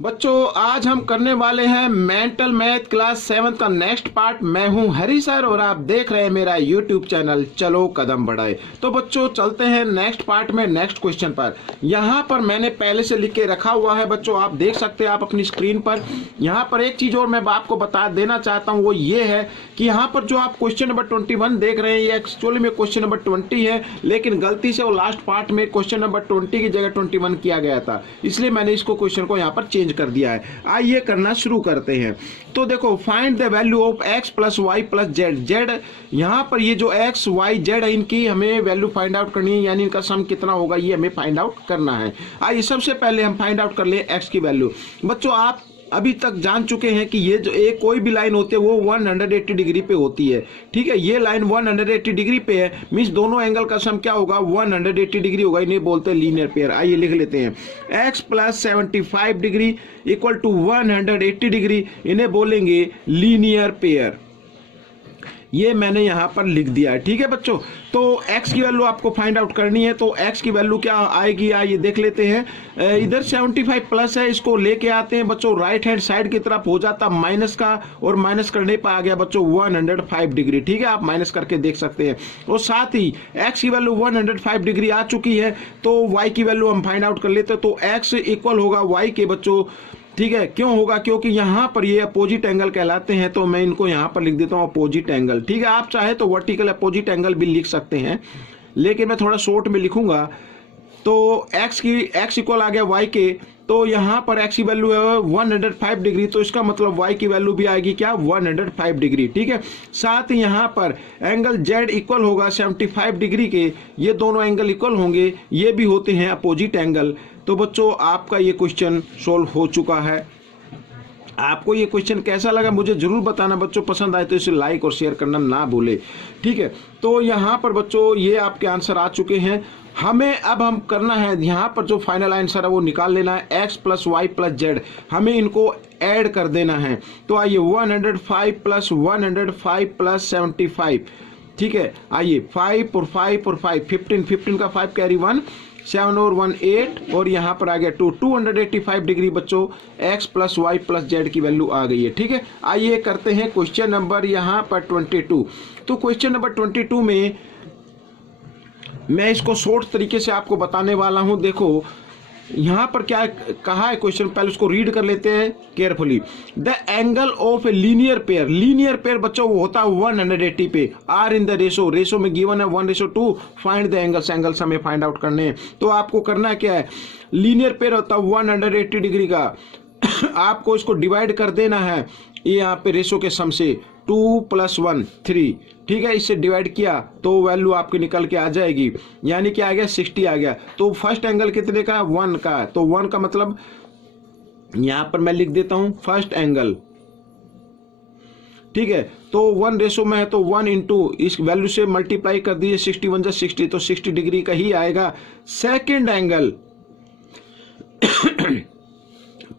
बच्चों आज हम करने वाले हैं मेंटल मैथ क्लास 7 का नेक्स्ट पार्ट। मैं हूं हरी सर और आप देख रहे हैं मेरा यूट्यूब चैनल चलो कदम बढ़ाए। तो बच्चों चलते हैं नेक्स्ट पार्ट में नेक्स्ट क्वेश्चन पर। यहां पर मैंने पहले से लिख के रखा हुआ है बच्चों, आप देख सकते हैं आप अपनी स्क्रीन पर। यहां पर एक चीज और मैं आपको बता देना चाहता हूं, वो ये है कि यहाँ पर जो आप क्वेश्चन नंबर 21 देख रहे हैं ये एक्चुअली में क्वेश्चन नंबर 20 है, लेकिन गलती से वो लास्ट पार्ट में क्वेश्चन नंबर 20 की जगह 21 किया गया था, इसलिए मैंने इसको क्वेश्चन को यहाँ पर चेंज कर दिया है। आइए करना शुरू करते हैं। तो देखो find the value of x plus y plus z. Z यहाँ पर ये जो x y z है इनकी हमें वैल्यू फाइंड आउट करनी है, यानी इनका सम कितना होगा ये हमें फाइंड आउट करना है। आइए सबसे पहले हम फाइंड आउट कर ले x की वैल्यू। बच्चों आप अभी तक जान चुके हैं कि ये जो एक कोई भी लाइन होती है वो 180 डिग्री पे होती है। ठीक है, ये लाइन 180 डिग्री पे है, मींस दोनों एंगल का सम क्या होगा 180 डिग्री होगा। इन्हें बोलते हैं लीनियर पेयर। आइए लिख लेते हैं x plus 75 degree equal to 180 degree, इन्हें बोलेंगे लीनियर पेयर। ये मैंने यहां पर लिख दिया है। ठीक है बच्चों, तो x की वैल्यू आपको फाइंड आउट करनी है। तो x की वैल्यू क्या आएगी आइए देख लेते हैं। इधर 75 प्लस है, इसको लेके आते हैं बच्चों राइट हैंड साइड की तरफ, हो जाता माइनस का, और माइनस करने पर आ गया बच्चों 105 डिग्री। ठीक है, आप माइनस करके देख सकते हैं। और साथ ही x की वैल्यू 105 डिग्री आ चुकी है, तो y की वैल्यू हम फाइंड आउट कर लेते हैं। तो x इक्वल होगा y के बच्चों। ठीक है, क्यों होगा, क्योंकि यहां पर ये अपोजिट एंगल कहलाते हैं, तो मैं इनको यहां पर लिख देता हूं अपोजिट एंगल। ठीक है, आप चाहे तो वर्टिकल अपोजिट एंगल भी लिख सकते हैं, लेकिन मैं थोड़ा शॉर्ट में लिखूंगा। तो x इक्वल आ गया y के, तो यहां पर x की वैल्यू है 105 डिग्री, तो इसका मतलब y की वैल्यू भी आएगी क्या 105 डिग्री। ठीक है, साथ ही यहां पर एंगल z इक्वल होगा 75 डिग्री के, ये दोनों एंगल इक्वल होंगे, ये भी होते हैं अपोजिट एंगल। तो बच्चों आपका ये क्वेश्चन सोल्व हो चुका है। आपको ये क्वेश्चन कैसा लगा मुझे जरूर बताना बच्चों, पसंद आए तो इसे लाइक और शेयर करना ना भूले। ठीक है, तो यहाँ पर बच्चों ये आपके आंसर आ चुके हैं। हमें अब हम करना है यहाँ पर जो फाइनल आंसर है वो निकाल लेना है। x plus y plus z, हमें इनको ऐड कर देना है। तो आइए 105 प्लस 105 प्लस 75। ठीक है, आइए 5 और 5 और 5 15 का 5 कैरी 1, 7 और 1 8, और यहाँ पर आ गया 285 डिग्री बच्चों x plus y plus z की वैल्यू आ गई है। ठीक है, आइए करते हैं क्वेश्चन नंबर यहाँ पर 22। तो क्वेश्चन नंबर 22 में मैं इसको शॉर्ट तरीके से आपको बताने वाला हूँ। देखो यहाँ पर क्या कहा है क्वेश्चन, पहले उसको रीड कर लेते हैं carefully. The angle of a linear pair. Linear pair बच्चों वो होता है 180 पे, are in the ratio, ratio में गिवन है 1:2। फाइंड द एंगल्स, एंगल्स हमें फाइंड आउट करने हैं। तो आपको करना क्या है, लीनियर पेयर होता है 180 डिग्री का, आपको इसको डिवाइड कर देना है ये यहाँ पे रेशो के सम से 2 + 1 3। ठीक है, इससे डिवाइड किया तो वैल्यू आपकी निकल के आ जाएगी, यानी कि आ गया 60 आ गया। तो फर्स्ट एंगल कितने का है 1 का है, तो 1 का मतलब यहां पर मैं लिख देता हूं फर्स्ट एंगल। ठीक है, तो 1 रेशो में है तो 1 इंटू इस वैल्यू से मल्टीप्लाई कर दीजिए, 61 × 60 तो 60 डिग्री का ही आएगा। सेकेंड एंगल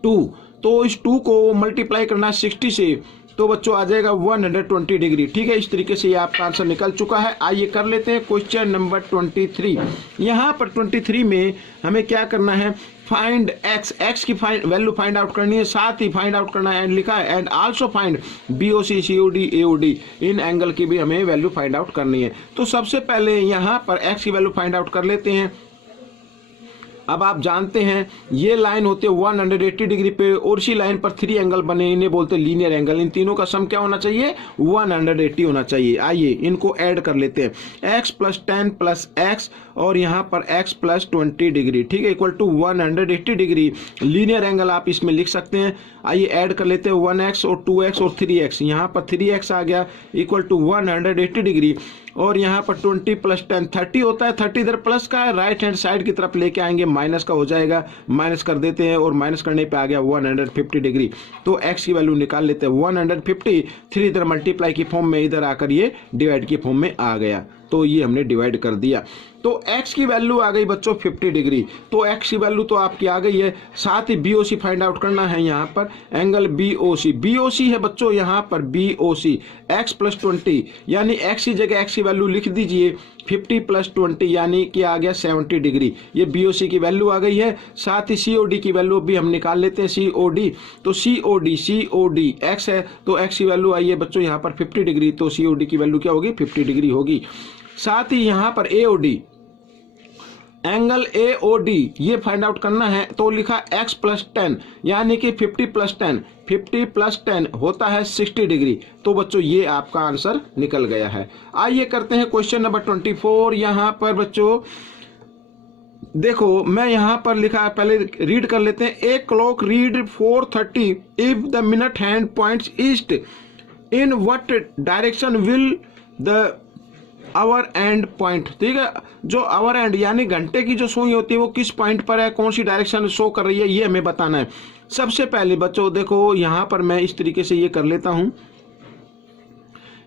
2, तो इस 2 को मल्टीप्लाई करना 60 से, तो बच्चों आ जाएगा 120 डिग्री। ठीक है, इस तरीके से ये आपका आंसर निकल चुका है। आइए कर लेते हैं क्वेश्चन नंबर 23। यहाँ पर 23 में हमें क्या करना है, फाइंड x की वैल्यू फाइंड आउट करनी है, साथ ही फाइंड आउट करना है एंड लिखा है, and also find BOC COD AOD, in angle की भी हमें वैल्यू फाइंड आउट करनी है। तो सबसे पहले यहाँ पर x की वैल्यू फाइंड आउट कर लेते हैं। अब आप जानते हैं ये लाइन होते हैं 180 डिग्री पे, और इसी लाइन पर 3 एंगल बने, इन्हें बोलते हैं लीनियर एंगल। इन तीनों का सम क्या होना चाहिए 180 होना चाहिए। आइए इनको ऐड कर लेते हैं, x प्लस 10 प्लस x, और यहाँ पर x प्लस 20 डिग्री। ठीक है, equal to 180 degree. Linear angle आप इसमें लिख सकते हैं। आइए ऐड कर लेते हैं 1x और 2x और 3x, यहाँ पर 3x आ गया इक्वल टू 180 डिग्री, और यहाँ पर 20 + 10 30 होता है, 30 इधर प्लस का है, राइट हैंड साइड की तरफ लेके आएंगे माइनस का हो जाएगा, माइनस कर देते हैं, और माइनस करने पे आ गया 150 डिग्री। तो x की वैल्यू निकाल लेते हैं 150, 3 इधर मल्टीप्लाई की फॉर्म में, इधर आकर ये डिवाइड की फॉर्म में आ गया, तो ये हमने डिवाइड कर दिया। तो x की वैल्यू आ गई बच्चों 50 डिग्री। तो x की वैल्यू तो आपकी आ गई है। साथ ही BOC फाइंड आउट करना है यहाँ पर, एंगल BOC। BOC है बच्चों यहाँ पर BOC, x + 20 यानी x की जगह x की वैल्यू लिख दीजिए 50 + 20 यानी कि आ गया 70 डिग्री। ये BOC की वैल्यू आ गई है। साथ ही COD की वैल्यू भी हम निकाल लेते हैं, COD। तो COD x है तो x की वैल्यू आई है बच्चों यहाँ पर 50 डिग्री, तो COD की वैल्यू क्या होगी 50 डिग्री होगी। साथ ही यहाँ पर AOD, एंगल AOD ये फाइंड आउट करना है, तो लिखा x + 10 यानी कि 50 + 10 होता है 60 डिग्री। तो बच्चों ये आपका आंसर निकल गया है। आइए करते हैं क्वेश्चन नंबर 24। यहाँ पर बच्चों देखो मैं यहाँ पर लिखा है, पहले रीड कर लेते हैं। A clock read 4:30 if the minute hand points east, in what direction will the our and point. ठीक है, जो आवर एंड यानी घंटे की जो सुई होती है वो किस पॉइंट पर है, कौन सी डायरेक्शन शो कर रही है, ये हमें बताना है। सबसे पहले बच्चों देखो यहाँ पर मैं इस तरीके से ये कर लेता हूँ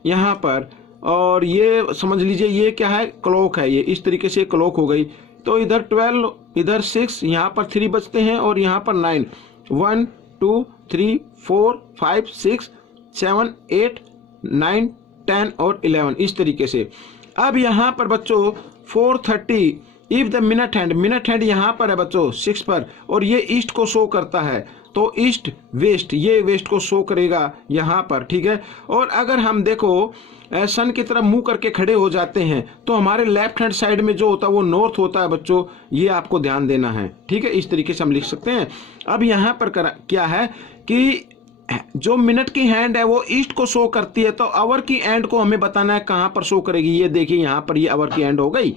यहाँ पर, और ये समझ लीजिए ये क्या है, क्लॉक है। ये इस तरीके से क्लॉक हो गई। तो इधर 12, इधर 6, यहाँ पर 3 बजते हैं और यहाँ पर 9, 1 2 3 4 5 6 7 8 9 10 और 11 इस तरीके से। अब यहाँ पर बच्चों 4:30 इफ द मिनट हैंड यहाँ पर है बच्चों 6 पर, और ये ईस्ट को शो करता है, तो ईस्ट वेस्ट, ये वेस्ट को शो करेगा यहाँ पर। ठीक है, और अगर हम देखो सन की तरफ मुंह करके खड़े हो जाते हैं तो हमारे लेफ्ट हैंड साइड में जो होता है वो नॉर्थ होता है बच्चों, ये आपको ध्यान देना है। ठीक है, इस तरीके से हम लिख सकते हैं। अब यहाँ पर क्या है कि जो मिनट की हैंड है वो ईस्ट को शो करती है, तो आवर की एंड को हमें बताना है कहां पर शो करेगी। ये देखिए यहाँ पर ये आवर की एंड हो गई।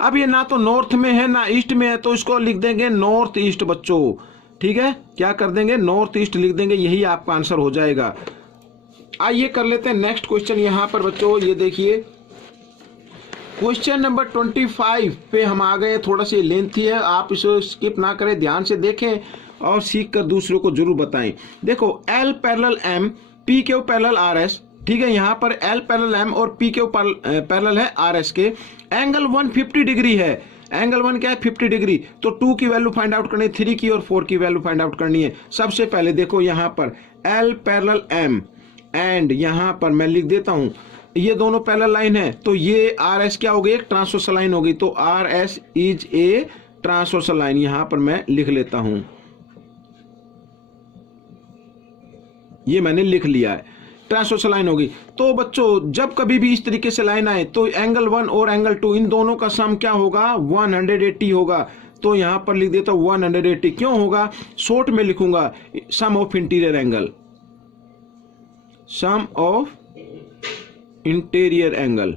अब ये ना तो नॉर्थ में है ना ईस्ट में है, तो इसको लिख देंगे नॉर्थ ईस्ट बच्चों। ठीक है, क्या कर देंगे, नॉर्थ ईस्ट लिख देंगे, यही आपका आंसर हो जाएगा। आइए कर लेते हैं नेक्स्ट क्वेश्चन। यहाँ पर बच्चों ये देखिए क्वेश्चन नंबर 25 पे हम आ गए। थोड़ा सी लेंथी है, आप इसे स्किप ना करें, ध्यान से देखें और सीख कर दूसरों को जरूर बताएं। देखो L पैरेलल M, PQ पैरेलल RS। ठीक है, यहाँ पर L पैरेलल M और PQ पैरेलल है RS के। एंगल 150 डिग्री है। एंगल 1 क्या है 50 डिग्री। तो 2 की वैल्यू फाइंड आउट करनी है, 3 की और 4 की वैल्यू फाइंड आउट करनी है। सबसे पहले देखो यहाँ पर L पैरेलल M एंड यहाँ पर मैं लिख देता हूँ, ये दोनों पैरेलल लाइन है, तो ये RS क्या हो गई, एक ट्रांसवर्सल लाइन हो गई। तो RS is a transversal line, यहाँ पर मैं लिख लेता हूं, ये मैंने लिख लिया है, ट्रांसवर्सल लाइन होगी। तो बच्चों जब कभी भी इस तरीके से लाइन आए तो एंगल 1 और एंगल 2 इन दोनों का सम क्या होगा 180 होगा। तो यहां पर लिख देता हूं 180। क्यों होगा, शॉर्ट में लिखूंगा sum of interior angle, sum of interior angle.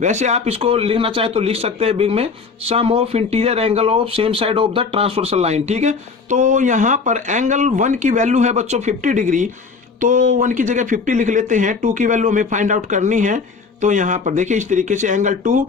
वैसे आप इसको लिखना चाहे तो लिख सकते हैं बिग में sum of interior angle of same side of the transversal line. ठीक है, तो यहां पर एंगल 1 की वैल्यू है बच्चों 50 डिग्री, तो 1 की जगह 50 लिख लेते हैं। 2 की वैल्यू हमें फाइंड आउट करनी है, तो यहां पर देखिए इस तरीके से एंगल 2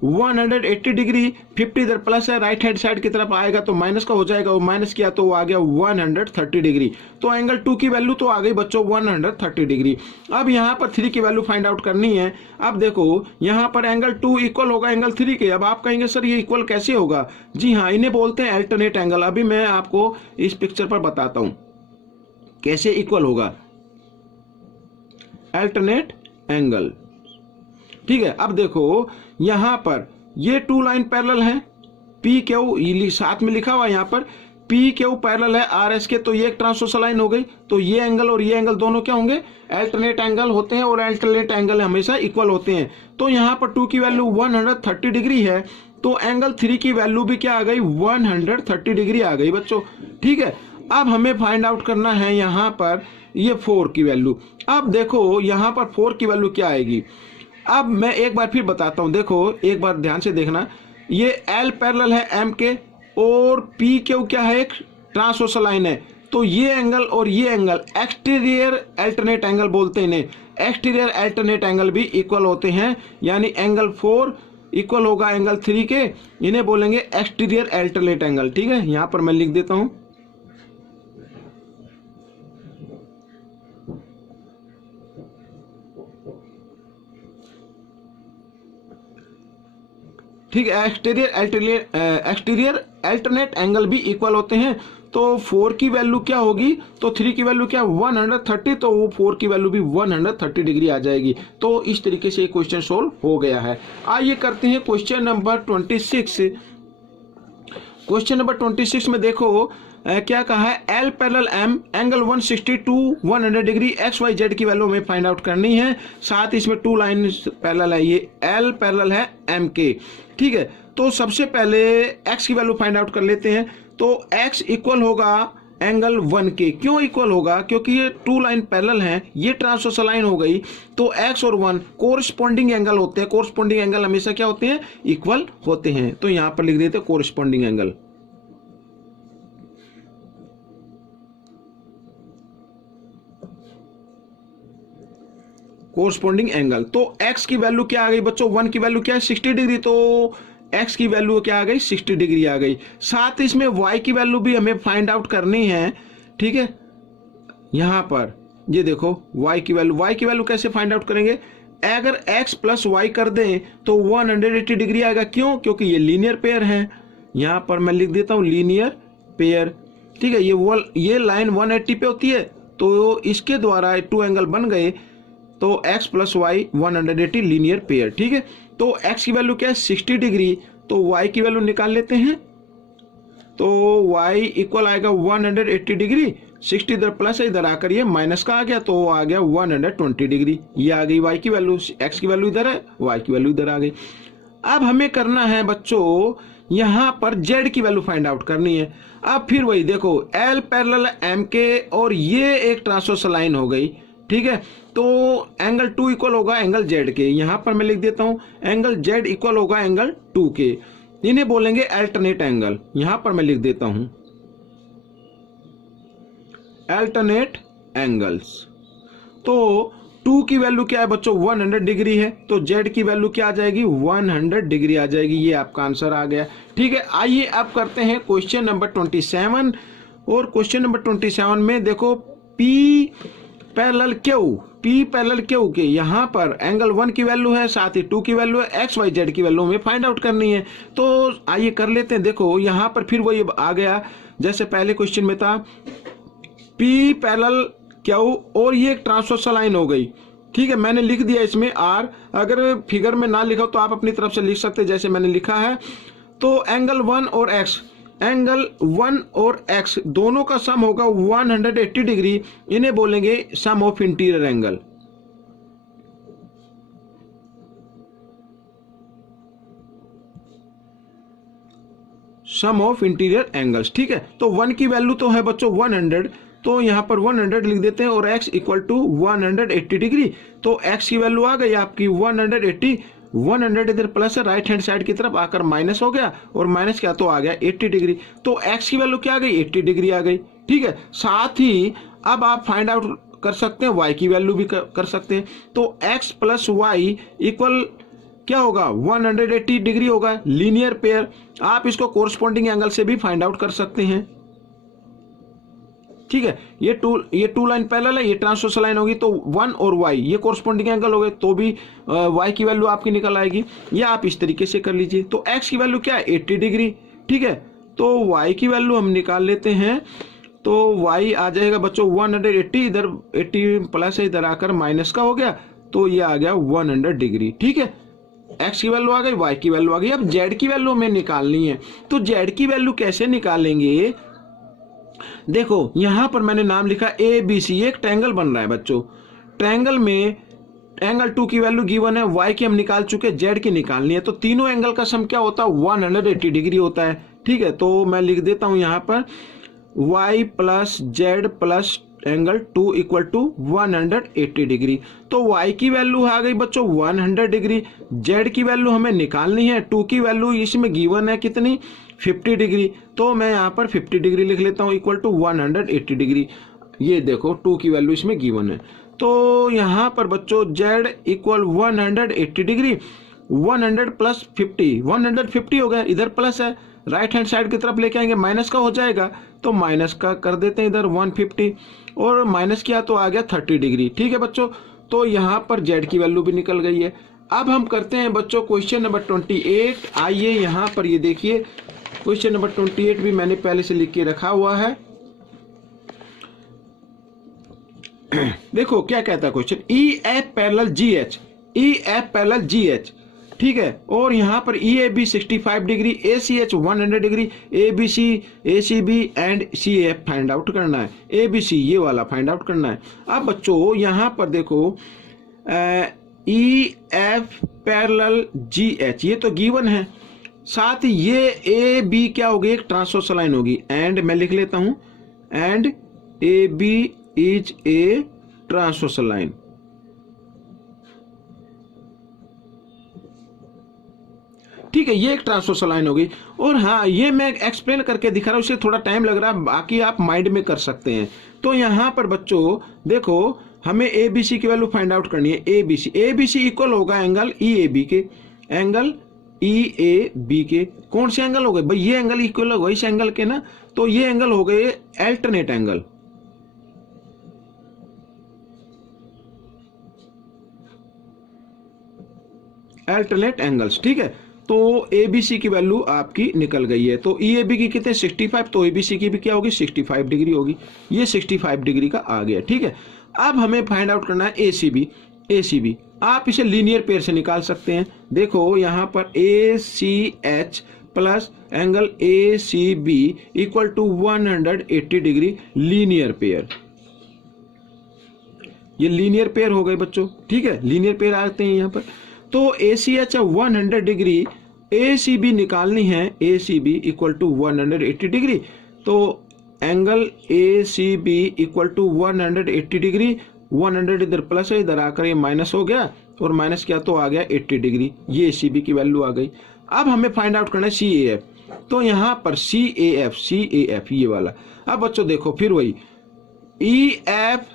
180 डिग्री, 50 इधर प्लस है, राइट हैंड साइड की तरफ आएगा तो माइनस का हो जाएगा, वो माइनस किया तो वो आ गया 130 डिग्री। तो एंगल 2 की वैल्यू तो आ गई बच्चों 130 डिग्री। अब यहाँ पर 3 की वैल्यू फाइंड आउट करनी है। अब देखो यहाँ पर एंगल 2 इक्वल होगा एंगल 3 के। अब आप कहेंगे सर ये इक्वल कैसे होगा, जी हाँ, इन्हें बोलते हैं अल्टरनेट एंगल। अभी मैं आपको इस पिक्चर पर बताता हूं कैसे इक्वल होगा अल्टरनेट एंगल। ठीक है, अब देखो यहां पर ये 2 लाइन पैरेलल है, पी क्यू साथ में लिखा हुआ है, यहां पर पी क्यू पैरेलल है RS के, तो ये एक ट्रांसवर्सल लाइन हो गई। तो ये एंगल और ये एंगल दोनों क्या होंगे, अल्टरनेट एंगल होते हैं, और अल्टरनेट एंगल हमेशा इक्वल होते हैं। तो यहां पर 2 की वैल्यू 130 डिग्री है, तो एंगल 3 की वैल्यू भी क्या आ गई 130 डिग्री आ गई बच्चों। ठीक है, अब हमें फाइंड आउट करना है यहां पर ये 4 की वैल्यू। अब देखो यहां पर 4 की वैल्यू क्या आएगी। अब मैं एक बार फिर बताता हूं, देखो एक बार ध्यान से देखना, ये L पैरेलल है M के, और P क्यू क्या है, एक ट्रांसवर्सल लाइन है। तो ये एंगल और ये एंगल एक्सटीरियर अल्टरनेट एंगल बोलते हैं इन्हें। एक्सटीरियर अल्टरनेट एंगल भी इक्वल होते हैं, यानी एंगल 4 इक्वल होगा एंगल 3 के, इन्हें बोलेंगे एक्सटीरियर अल्टरनेट एंगल। ठीक है, यहां पर मैं लिख देता हूं ठीक है। एक्सटीरियर अल्टरनेट एंगल भी इक्वल होते हैं। तो 4 की वैल्यू क्या होगी, तो 3 की वैल्यू क्या 130, तो वो 4 की वैल्यू भी 130 डिग्री आ जाएगी। तो इस तरीके से ये क्वेश्चन सोल्व हो गया है। आइए करते हैं क्वेश्चन नंबर 26। क्वेश्चन नंबर 26 में देखो क्या कहा है, L parallel M angle 160 to 100 degree X Y Z की वैल्यू हमें फाइंड आउट करनी है। साथ ही इसमें 2 लाइन पैरेलल है, ये एल पैरेलल है एम के। ठीक है, तो सबसे पहले एक्स की वैल्यू फाइंड आउट कर लेते हैं। तो एक्स इक्वल होगा एंगल 1 के। क्यों इक्वल होगा, क्योंकि ये 2 लाइन पैरेलल हैं, ये ट्रांसवर्सल लाइन हो गई। तो एक्स और 1 कोरस्पॉन्डिंग एंगल होते हैं। कोरस्पॉन्डिंग एंगल हमेशा क्या होते हैं, इक्वल होते हैं। तो यहां पर लिख देते हैं कोरस्पॉन्डिंग एंगल। कोरस्पॉन्डिंग एंगल, तो x की वैल्यू क्या आ गई बच्चों, 1 की वैल्यू क्या है 60 डिग्री, तो x की वैल्यू क्या आ गई 60 डिग्री आ गई। साथ इसमें y की वैल्यू भी हमें फाइंड आउट करनी है। ठीक है, यहां पर ये देखो y की वैल्यू कैसे फाइंड आउट करेंगे, अगर x प्लस वाई कर दें तो 180 डिग्री आएगा। क्यों, क्योंकि ये लीनियर पेयर है। यहां पर मैं लिख देता हूं लीनियर पेयर। ठीक है, ये लाइन 180 पे होती है, तो इसके द्वारा 2 एंगल बन गए। तो x plus y 180 linear pair. ठीक है, तो x की वैल्यू क्या है 60 डिग्री, तो y की वैल्यू निकाल लेते हैं। तो y इक्वल आएगा 180 डिग्री, 60 इधर प्लस है, इधर आकर ये माइनस का आ गया, तो आ गया 120 डिग्री। ये आ गई y की वैल्यू, x की वैल्यू इधर है, y की वैल्यू इधर आ गई। अब हमें करना है बच्चों यहां पर z की वैल्यू फाइंड आउट करनी है। अब फिर वही देखो l पैरेलल m के, और ये एक ट्रांसवर्सल लाइन हो गई। ठीक है, तो एंगल 2 इक्वल होगा एंगल z के। यहां पर मैं लिख देता हूं एंगल z इक्वल होगा एंगल 2 के। इन्हें बोलेंगे अल्टरनेट एंगल। यहां पर मैं लिख देता हूं अल्टरनेट एंगल्स। तो 2 की वैल्यू क्या है बच्चों 100 डिग्री है, तो z की वैल्यू क्या आ जाएगी 100 डिग्री आ जाएगी। ये आपका आंसर आ गया। ठीक है, आइए अब करते हैं क्वेश्चन नंबर 27। और क्वेश्चन नंबर 27 में देखो P पैरेलल क्यू के, यहां पर एंगल 1 की वैल्यू है, साथ ही 2 की वैल्यू है, एक्स वाई जेड की वैल्यू हमें फाइंड आउट करनी है। तो आइए कर लेते हैं। देखो यहां पर फिर वही आ गया जैसे पहले क्वेश्चन में था, P पैरेलल क्यू, और ये एक ट्रांसवर्सल लाइन हो गई। ठीक है, मैंने लिख दिया इसमें R, अगर फिगर में ना लिखा तो आप अपनी तरफ से लिख सकते जैसे मैंने लिखा है। तो एंगल 1 और x दोनों का सम होगा 180 डिग्री। इन्हें बोलेंगे sum of interior angle. Sum of interior angles. ठीक है, तो 1 की वैल्यू तो है बच्चों 100, तो यहां पर 100 लिख देते हैं, और x इक्वल टू 180 डिग्री। तो x की वैल्यू आ गई आपकी 180, 100 इधर प्लस है, राइट हैंड साइड की तरफ आकर माइनस हो गया, और माइनस क्या तो आ गया 80 डिग्री। तो x की वैल्यू क्या आ गई 80 डिग्री आ गई। ठीक है, साथ ही अब आप फाइंड आउट कर सकते हैं y की वैल्यू भी कर सकते हैं। तो x प्लस वाई इक्वल क्या होगा 180 डिग्री होगा, लीनियर पेयर। आप इसको कोरस्पॉन्डिंग एंगल से भी फाइंड आउट कर सकते हैं। ठीक है, ये टू लाइन पैरेलल है, ये ट्रांसवर्सल लाइन होगी, तो 1 और y ये कोरस्पॉन्डिंग एंगल हो गए, तो भी y की वैल्यू आपकी निकल आएगी। ये आप इस तरीके से कर लीजिए। तो x की वैल्यू क्या है 80 डिग्री। ठीक है, तो y की वैल्यू हम निकाल लेते हैं। तो y आ जाएगा बच्चों 180, इधर 80 प्लस है, इधर आकर माइनस का हो गया, तो ये आ गया 100 डिग्री। ठीक है, x की वैल्यू आ गई, y की वैल्यू आ गई। अब z की वैल्यू हमें निकालनी है। तो z की वैल्यू कैसे निकालेंगे, देखो यहां पर मैंने नाम लिखा ABC, एक ट्रायंगल बन रहा है बच्चों। ट्रायंगल में एंगल 2 की वैल्यू गिवन है, y की हम निकाल चुके, z की निकालनी है। तो तीनों एंगल का सम क्या होता है 180 डिग्री होता है। ठीक है, तो मैं लिख देता हूं यहां पर y plus z plus angle 2 equal to 180 degree. तो y की वैल्यू आ गई बच्चों 100 डिग्री, z की वैल्यू हमें निकालनी है, 2 की वैल्यू इसमें गिवन है कितनी 50 डिग्री। तो मैं यहाँ पर 50 डिग्री लिख लेता हूँ इक्वल टू 180 डिग्री। ये देखो 2 की वैल्यू इसमें गिवन है। तो यहाँ पर बच्चों z इक्वल 180 डिग्री, 100 प्लस 50, 150 हो गया, इधर प्लस है, राइट हैंड साइड की तरफ लेके आएंगे, माइनस का हो जाएगा, तो माइनस का कर देते हैं इधर 150, और माइनस किया तो आ गया 30 डिग्री। ठीक है बच्चों, तो यहाँ पर z की वैल्यू भी निकल गई है। अब हम करते हैं बच्चों क्वेश्चन नंबर 28। आइए यहाँ पर ये देखिए, क्वेश्चन नंबर 28 भी मैंने पहले से लिख के रखा हुआ है। देखो क्या कहता है question, E F parallel G H, E F parallel G H, ठीक है। और यहाँ पर E A B 65 degree, A C H 100 degree, A B C, A C B and C F find out करना है। ए बी सी ये वाला find out करना है। अब बच्चों यहाँ पर देखो ई एफ पैरेलल जी एच ये तो गिवन है, साथ ही ये ए बी क्या होगी, एक ट्रांसवर्सल लाइन होगी। एंड मैं लिख लेता हूं, and A B is a transversal line. ठीक है, ये एक ट्रांसवर्सल लाइन होगी। और हाँ, ये मैं एक्सप्लेन करके दिखा रहा हूं, इससे थोड़ा टाइम लग रहा है, बाकी आप माइंड में कर सकते हैं। तो यहां पर बच्चों देखो, हमें ए बी सी की वैल्यू फाइंड आउट करनी है। ए बी सी इक्वल होगा एंगल ई ए बी के, एंगल ई ए बी के। कौन से एंगल हो गए भाई, ये एंगल इक्वल होगा इस एंगल के ना, तो ये एंगल हो गए अल्टरनेट एंगल। अल्टरनेट एंगल्स, ठीक है। तो ए बी सी की वैल्यू आपकी निकल गई है। तो ई ए बी की कितने 65, तो ए बी सी की भी क्या होगी 65 डिग्री होगी। ये 65 डिग्री का आ गया, ठीक है। अब हमें फाइंड आउट करना है A C B. A C B आप इसे लीनियर पेयर से निकाल सकते हैं। देखो यहां पर A C H plus angle A C B equal to 180 degree linear pair. ये लीनियर पेयर हो गए बच्चों, ठीक है। लीनियर पेयर आते हैं यहां पर। तो A C H 100 degree, A C B निकालनी है, A C B equal to 180 degree. तो angle A C B equal to 180 degree, 100 इधर प्लस है, इधर आकर ये माइनस हो गया, और माइनस क्या तो आ गया 80 डिग्री। ये सी बी की वैल्यू आ गई। अब हमें फाइंड आउट करना है सी ए एफ। तो यहां पर सी ए एफ ये वाला। अब बच्चों देखो फिर वही, ई एफ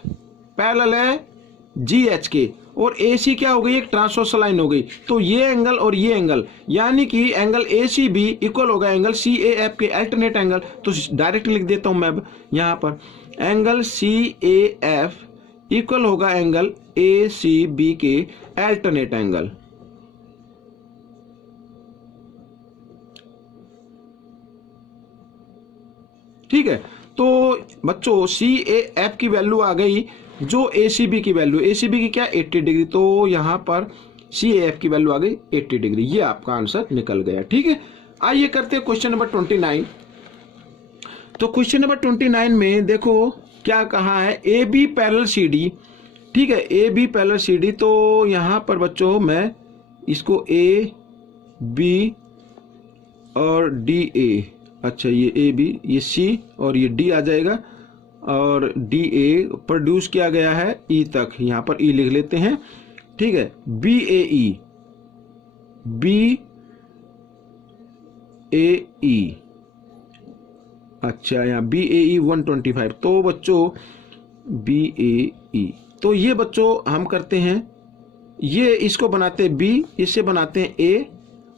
पैरेलल है जी एच के, और ए सी क्या हो गई, एक ट्रांसवर्सल लाइन हो गई। तो ये एंगल और ये एंगल, यानी कि angle A C B equal होगा एंगल सी ए एफ के अल्टरनेट एंगल। तो डायरेक्ट लिख देता हूं मैं अब यहां पर, angle C A F equal होगा एंगल ए सी बी के अल्टरनेट एंगल। ठीक है। तो बच्चों सी ए एफ की वैल्यू आ गई, जो ए सी बी की वैल्यू, ए सी बी की क्या 80 डिग्री, तो यहां पर सी ए एफ की वैल्यू आ गई 80 डिग्री। ये आपका आंसर निकल गया, ठीक है। आइए करते हैं क्वेश्चन नंबर 29। तो क्वेश्चन नंबर 29 में देखो क्या कहा है, A B parallel C D, ठीक है। A B parallel C D, तो यहां पर बच्चों मैं इसको ए बी और डी ए, अच्छा ये ए बी, ये सी और ये डी आ जाएगा, और डी ए प्रोड्यूस किया गया है ई तक, यहां पर ई लिख लेते हैं, ठीक है। B A E, B A ई, अच्छा यहाँ बी ए ई 125। तो बच्चों बी ए ई, तो ये बच्चों हम करते हैं, ये इसको बनाते हैं बी, इससे बनाते हैं ए,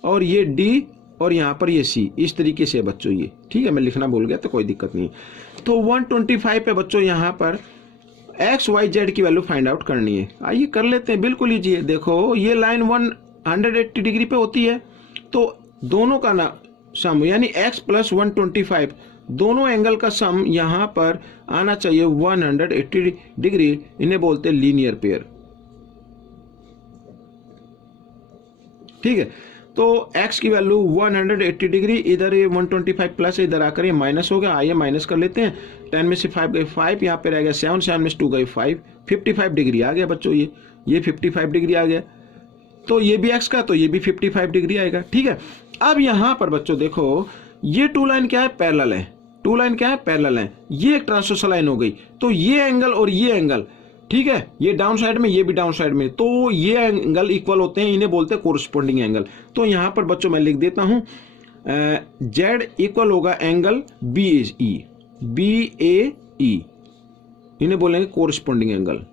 और ये डी, और यहां पर ये सी, इस तरीके से बच्चों ये, ठीक है। मैं लिखना भूल गया तो कोई दिक्कत नहीं। तो 125 पे बच्चों यहां पर एक्स वाई जेड की वैल्यू फाइंड आउट करनी है। आइए कर लेते हैं, बिल्कुल लीजिए। देखो ये लाइन 180 डिग्री पे होती है, तो दोनों का ना सम, यानी x प्लस 125, दोनों एंगल का सम यहां पर आना चाहिए 180 डिग्री। इन्हें बोलते हैं लीनियर पेयर, ठीक है। तो x की वैल्यू 180 डिग्री, इधर ये 125 प्लस, इधर आकर ये माइनस हो गया। आइए माइनस कर लेते हैं, 10 में से 5 गए 5, यहाँ पे रह गया 7, 7 में से 2 गए 5, 55 डिग्री आ गया बच्चों। ये 55 डिग्री आ गया। तो ये भी x का, तो ये भी 55 डिग्री आएगा, ठीक है। अब यहां पर बच्चों देखो, ये टू लाइन क्या है, पैरेलल है। टू लाइन क्या है, पैरेलल है। ये एक ट्रांसवर्सल लाइन हो गई, तो ये एंगल और ये एंगल, ठीक है, ये डाउन साइड में, ये भी डाउन साइड में, तो ये एंगल इक्वल होते हैं, इन्हें बोलते हैं कोरस्पोंडिंग एंगल। तो यहां पर बच्चों मैं लिख देता हूं, जेड इक्वल होगा angle B is E, B A E, इन्हें बोलेंगे कोरस्पोंडिंग एंगल।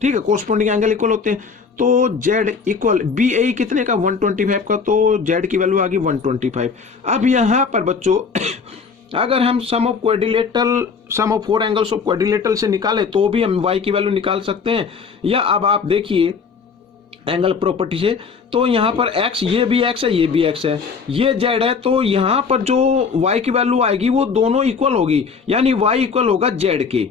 ठीक है, कोरस्पोंडिंग एंगल इक्वल होते हैं। तो जेड इक्वल बी ए कितने का, 125 का, तो जेड की वैल्यू आ गई 125। अब यहां पर बच्चों अगर हम sum of four angles of quadrilateral से निकाले तो भी हम y की वैल्यू निकाल सकते हैं। या अब आप देखिए एंगल प्रॉपर्टी से, तो यहाँ पर x, ये भी x है, ये भी x है, ये z है, तो यहाँ पर जो y की वैल्यू आएगी वो दोनों इक्वल होगी, यानी y इक्वल होगा z के,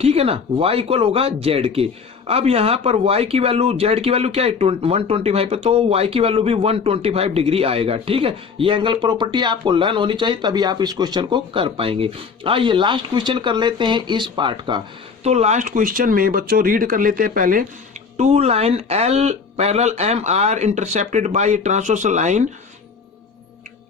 ठीक है ना, y इक्वल होगा z के। अब यहाँ पर y की वैल्यू, z की वैल्यू क्या है 125 है, तो y की वैल्यू भी 125 डिग्री आएगा, ठीक है। ये एंगल प्रॉपर्टी आपको लर्न होनी चाहिए, तभी आप इस क्वेश्चन को कर पाएंगे। आइए लास्ट क्वेश्चन कर लेते हैं इस पार्ट का। तो लास्ट क्वेश्चन में बच्चों रीड कर लेते हैं पहले। टू लाइन L पैरेलल M are intercepted by a transversal line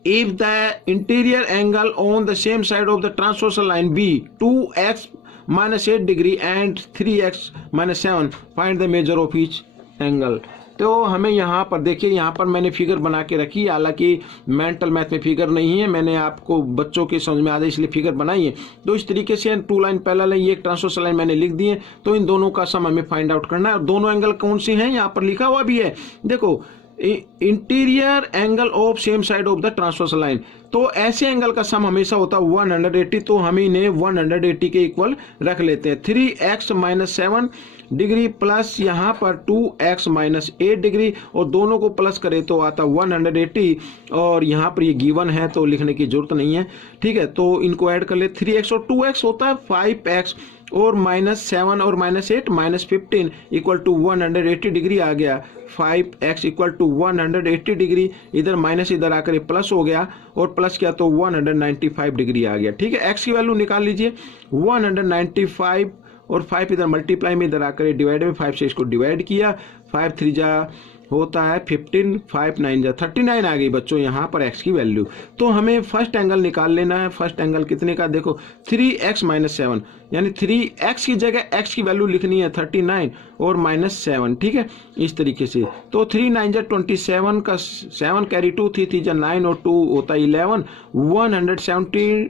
if the interior angle on the same side of the transversal line be 2x minus 8 degree and 3x minus 7, find the measure of each angle। तो हमें यहाँ पर देखिए, यहाँ पर मैंने figure बना के रखी है, हालांकि मेंटल मैथ में फिगर नहीं है, मैंने आपको बच्चों के समझ में आ जाए इसलिए फिगर बनाई है। तो इस तरीके से टू लाइन पैरेलल है, ये एक ट्रांसवर्सल लाइन मैंने लिख दी है, तो इन दोनों का सम हमें फाइंड आउट करना है। दोनों एंगल कौन से हैं यहाँ पर लिखा हुआ भी है, देखो interior angle of same side of the transversal line. तो ऐसे एंगल का सम हमेशा होता है 180, तो हम इन्हें 180 के इक्वल रख लेते हैं। 3x माइनस 7 डिग्री प्लस यहाँ पर 2x माइनस 8 डिग्री, और दोनों को प्लस करें तो आता 180, और यहाँ पर ये गिवन है तो लिखने की जरूरत नहीं है, ठीक है। तो इनको ऐड कर ले, 3x और 2x होता है 5x, और माइनस 7 और minus 8 minus 15 equal to 180 degree आ गया। 5x इक्वल टू 180 डिग्री, इधर माइनस इधर आकर ये प्लस हो गया, और प्लस किया तो 195 डिग्री आ गया, ठीक है। x की वैल्यू निकाल लीजिए 195, और 5 इधर मल्टीप्लाई में इधर आकर डिवाइड में 5 से इसको डिवाइड किया, 5 3 जा होता है 15, 5 9 जा 39 आ गई बच्चों यहाँ पर x की वैल्यू। तो हमें फर्स्ट एंगल निकाल लेना है। फर्स्ट एंगल कितने का, देखो 3x माइनस 7, यानी 3x की जगह x की वैल्यू लिखनी है 39 और माइनस 7, ठीक है, इस तरीके से। तो 3 9 जा 27 का 7 कैरी 2, 3 3 जा 9 और 2 होता है 11, 170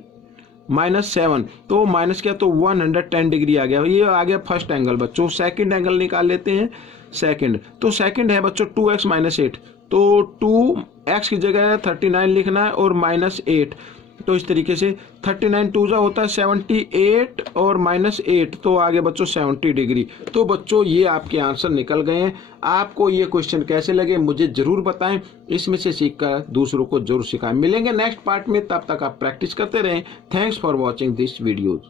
माइनस 7, तो माइनस किया तो 110 डिग्री आ गया। ये आ गया फर्स्ट एंगल बच्चों। सेकंड एंगल निकाल लेते हैं। सेकंड, तो सेकंड है बच्चों 2x माइनस 8, तो 2x की जगह 39 लिखना है और माइनस 8, तो इस तरीके से 39 2 जा होता है 78 और माइनस 8, तो आगे बच्चों 70 डिग्री। तो बच्चों ये आपके आंसर निकल गए हैं। आपको ये क्वेश्चन कैसे लगे मुझे जरूर बताएं, इसमें से सीखकर दूसरों को जरूर सिखाएं। मिलेंगे नेक्स्ट पार्ट में, तब तक आप प्रैक्टिस करते रहें। Thanks for watching this video.